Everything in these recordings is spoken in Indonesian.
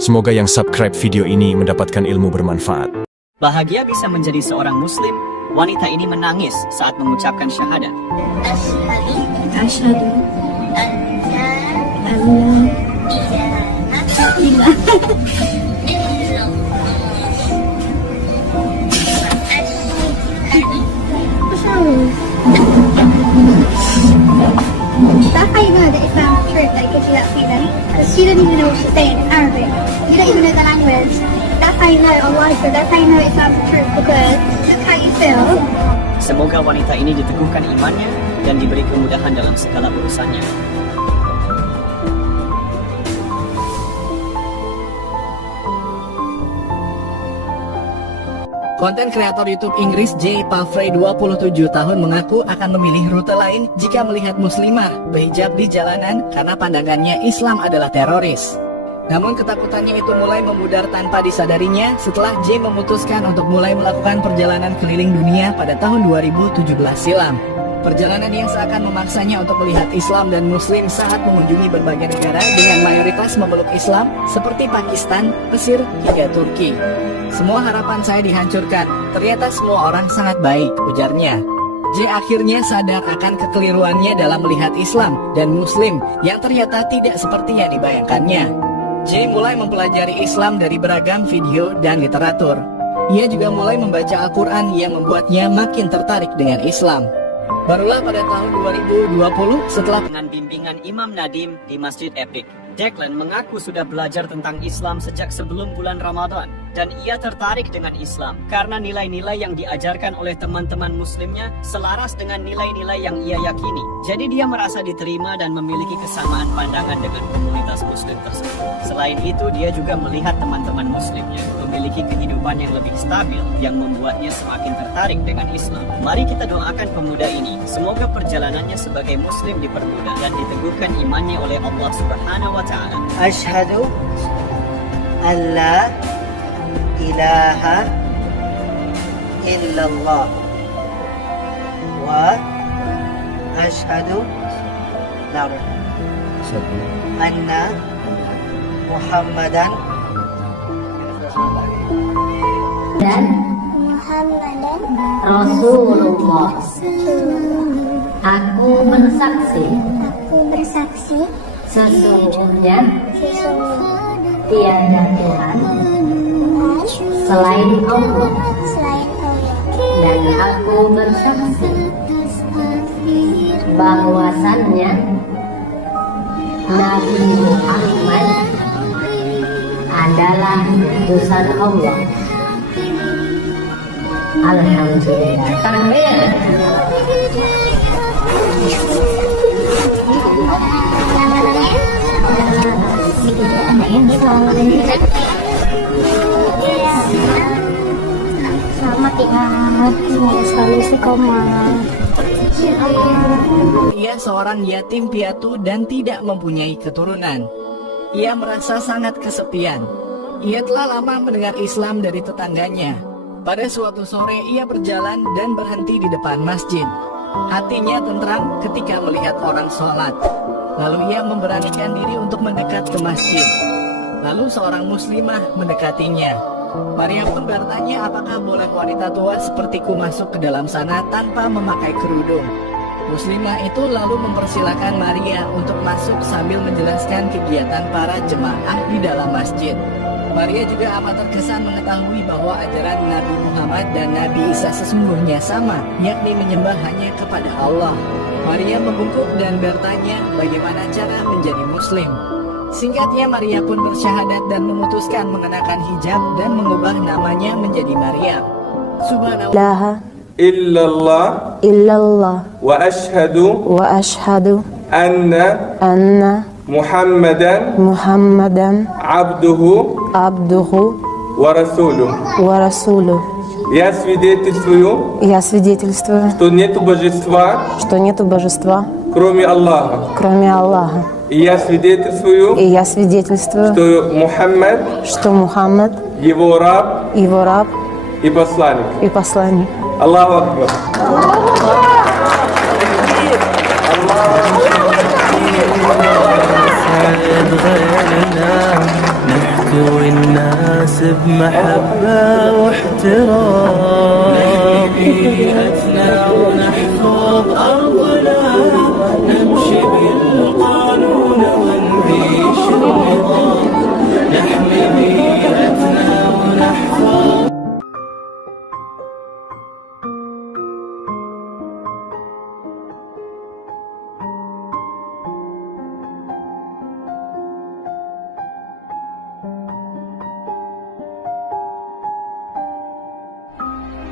Semoga yang subscribe video ini mendapatkan ilmu bermanfaat. Bahagia bisa menjadi seorang muslim, wanita ini menangis saat mengucapkan syahadat. Asyhadu an la ilaha That's how you know the Islamic church that gives you that feeling. Because she didn't even know what she's saying in Arabic. You don't even know the language. That's how you know Allah is good. That's how you know Islamic church, because look how you feel. Semoga wanita ini diteguhkan imannya dan diberi kemudahan dalam segala urusannya. Konten kreator YouTube Inggris J. Pafrey 27 tahun mengaku akan memilih rute lain jika melihat muslimah berhijab di jalanan karena pandangannya Islam adalah teroris. Namun ketakutannya itu mulai memudar tanpa disadarinya setelah J memutuskan untuk mulai melakukan perjalanan keliling dunia pada tahun 2017 silam. Perjalanan yang seakan memaksanya untuk melihat Islam dan Muslim saat mengunjungi berbagai negara dengan mayoritas memeluk Islam seperti Pakistan, Mesir, hingga Turki. Semua harapan saya dihancurkan, ternyata semua orang sangat baik, ujarnya. J akhirnya sadar akan kekeliruannya dalam melihat Islam dan Muslim yang ternyata tidak seperti yang dibayangkannya. J mulai mempelajari Islam dari beragam video dan literatur. Ia juga mulai membaca Al-Quran yang membuatnya makin tertarik dengan Islam. Barulah pada tahun 2020 setelah Dengan bimbingan Imam Nadim di Masjid Epic, Declan mengaku sudah belajar tentang Islam sejak sebelum bulan Ramadan. Dan ia tertarik dengan Islam karena nilai-nilai yang diajarkan oleh teman-teman muslimnya selaras dengan nilai-nilai yang ia yakini. Jadi dia merasa diterima dan memiliki kesamaan pandangan dengan komunitas muslim tersebut. Selain itu, dia juga melihat teman-teman muslimnya memiliki kehidupan yang lebih stabil yang membuatnya semakin tertarik dengan Islam. Mari kita doakan pemuda ini, semoga perjalanannya sebagai muslim dipermudah dan diteguhkan imannya oleh Allah Subhanahu wa Ta'ala. Asyhadu an la ilaha illallah wa asyhadu anna Muhammadan dan Rasulullah. Aku bersaksi sesungguhnya tiada Tuhan selain Allah, dan aku bersaksi bahwasannya Nabi Muhammad adalah utusan Allah. Alhamdulillah. Takbir. Selamat tinggal selalu istiqomah. ia seorang yatim piatu dan tidak mempunyai keturunan. Ia merasa sangat kesepian. Ia telah lama mendengar Islam dari tetangganya. Pada suatu sore ia berjalan dan berhenti di depan masjid. Hatinya tentram ketika melihat orang sholat. Lalu ia memberanikan diri untuk mendekat ke masjid. Lalu seorang muslimah mendekatinya. Maria pun bertanya apakah boleh wanita tua sepertiku masuk ke dalam sana tanpa memakai kerudung. Muslimah itu lalu mempersilahkan Maria untuk masuk sambil menjelaskan kegiatan para jemaah di dalam masjid. Maria juga amat terkesan mengetahui bahwa ajaran Nabi Muhammad dan Nabi Isa sesungguhnya sama, yakni menyembah hanya kepada Allah. Maria membungkuk dan bertanya bagaimana cara menjadi muslim. Singkatnya Maria pun bersyahadat dan memutuskan mengenakan hijab dan mengubah namanya menjadi Maryam. Subhanallah. illallah wa ashhadu anna Muhammadan abduhu wa rasuluh. Я свидетельствую, что нету божества, кроме Аллаха. и я свидетельствую, что Мухаммад его раб и посланник. Аллаху Акбар. نحكي بمحبة واحترام بيئتنا ونحفظ أرضنا نمشي بالقانون ونعيش النظام نحمي بيئتنا ونحفظ.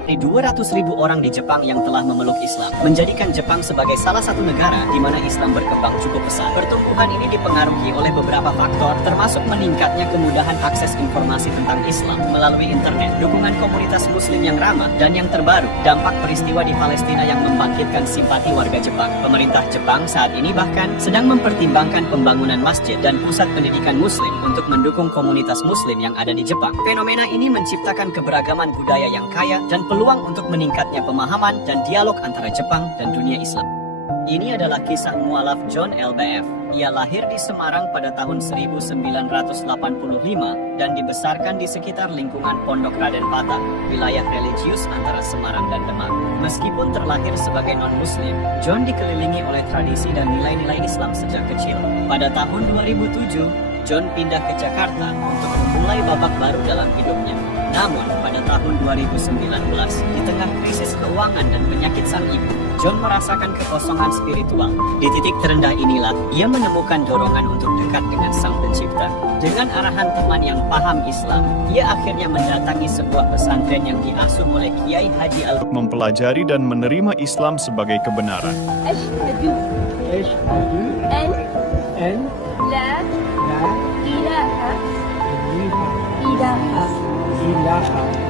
Dari 200.000 orang di Jepang yang telah memeluk Islam, menjadikan Jepang sebagai salah satu negara di mana Islam berkembang cukup pesat. Pertumbuhan ini dipengaruhi oleh beberapa faktor, termasuk meningkatnya kemudahan akses informasi tentang Islam melalui internet, dukungan komunitas Muslim yang ramah, dan yang terbaru, dampak peristiwa di Palestina yang membangkitkan simpati warga Jepang. Pemerintah Jepang saat ini bahkan sedang mempertimbangkan pembangunan masjid dan pusat pendidikan Muslim untuk mendukung komunitas Muslim yang ada di Jepang. Fenomena ini menciptakan keberagaman budaya yang kaya dan peluang untuk meningkatnya pemahaman dan dialog antara Jepang dan dunia Islam. Ini adalah kisah mualaf John LBF. Ia lahir di Semarang pada tahun 1985 dan dibesarkan di sekitar lingkungan Pondok Raden Patah, wilayah religius antara Semarang dan Demak. Meskipun terlahir sebagai non-muslim, John dikelilingi oleh tradisi dan nilai-nilai Islam sejak kecil. Pada tahun 2007, John pindah ke Jakarta untuk memulai babak baru dalam hidupnya. Namun, pada tahun 2019, di tengah krisis keuangan dan penyakit sang ibu, John merasakan kekosongan spiritual. Di titik terendah inilah, ia menemukan dorongan untuk dekat dengan Sang Pencipta. Dengan arahan teman yang paham Islam, ia akhirnya mendatangi sebuah pesantren yang diasuh oleh Kiai Haji Al mempelajari dan menerima Islam sebagai kebenaran. Ashhadu an la ilaha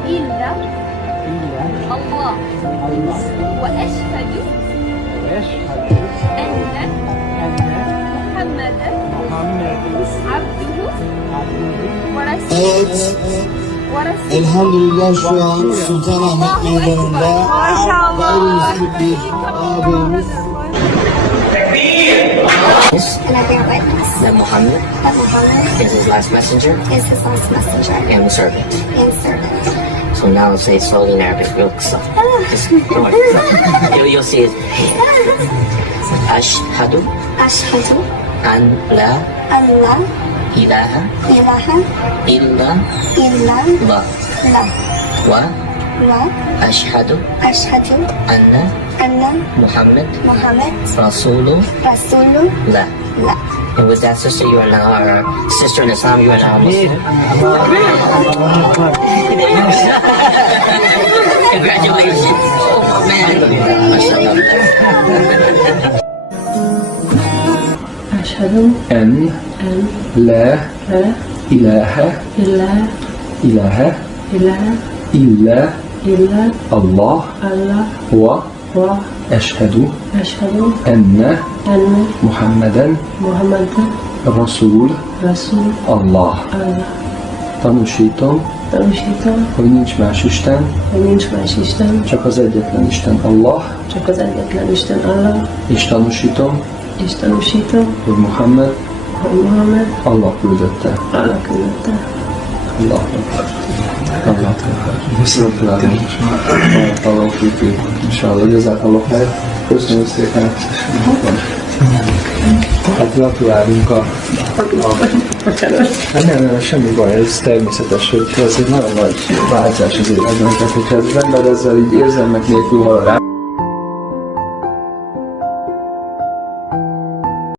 illa Allah wa ashhadu anna Muhammadan abduhu wa rasuluhu. Elhamdülillah şu an Sultanahmet Meydanı'nda abimiz And I bear witness that Muhammad is his last messenger and servant. So now say it slowly in Arabic, real slow. Just come on. You'll see it. Ashhadu an la ilaha illa Allah wa ashhadu anna Muhammad Rasulullah. And with that, sister, you are now our sister in Islam. You are now a Muslim. Congratulations. Oh, man. أشهد أن لا إله إلا الله وأشهد أن محمدا رسول الله. Tanúsítom, hogy nincs más Isten, csak az egyetlen Isten Allah, és tanúsítom, hogy Muhammed Allah küldötte. Allah küldte. Inşallah jazakallah khair. Köszönöm szépen. Hát gratulálunk nem, semmi baj, ez természetes, hogy ez egy nagyon nagy változás az életben, tehát hogyha az ember ezzel így érzelmek nélkül halad rá.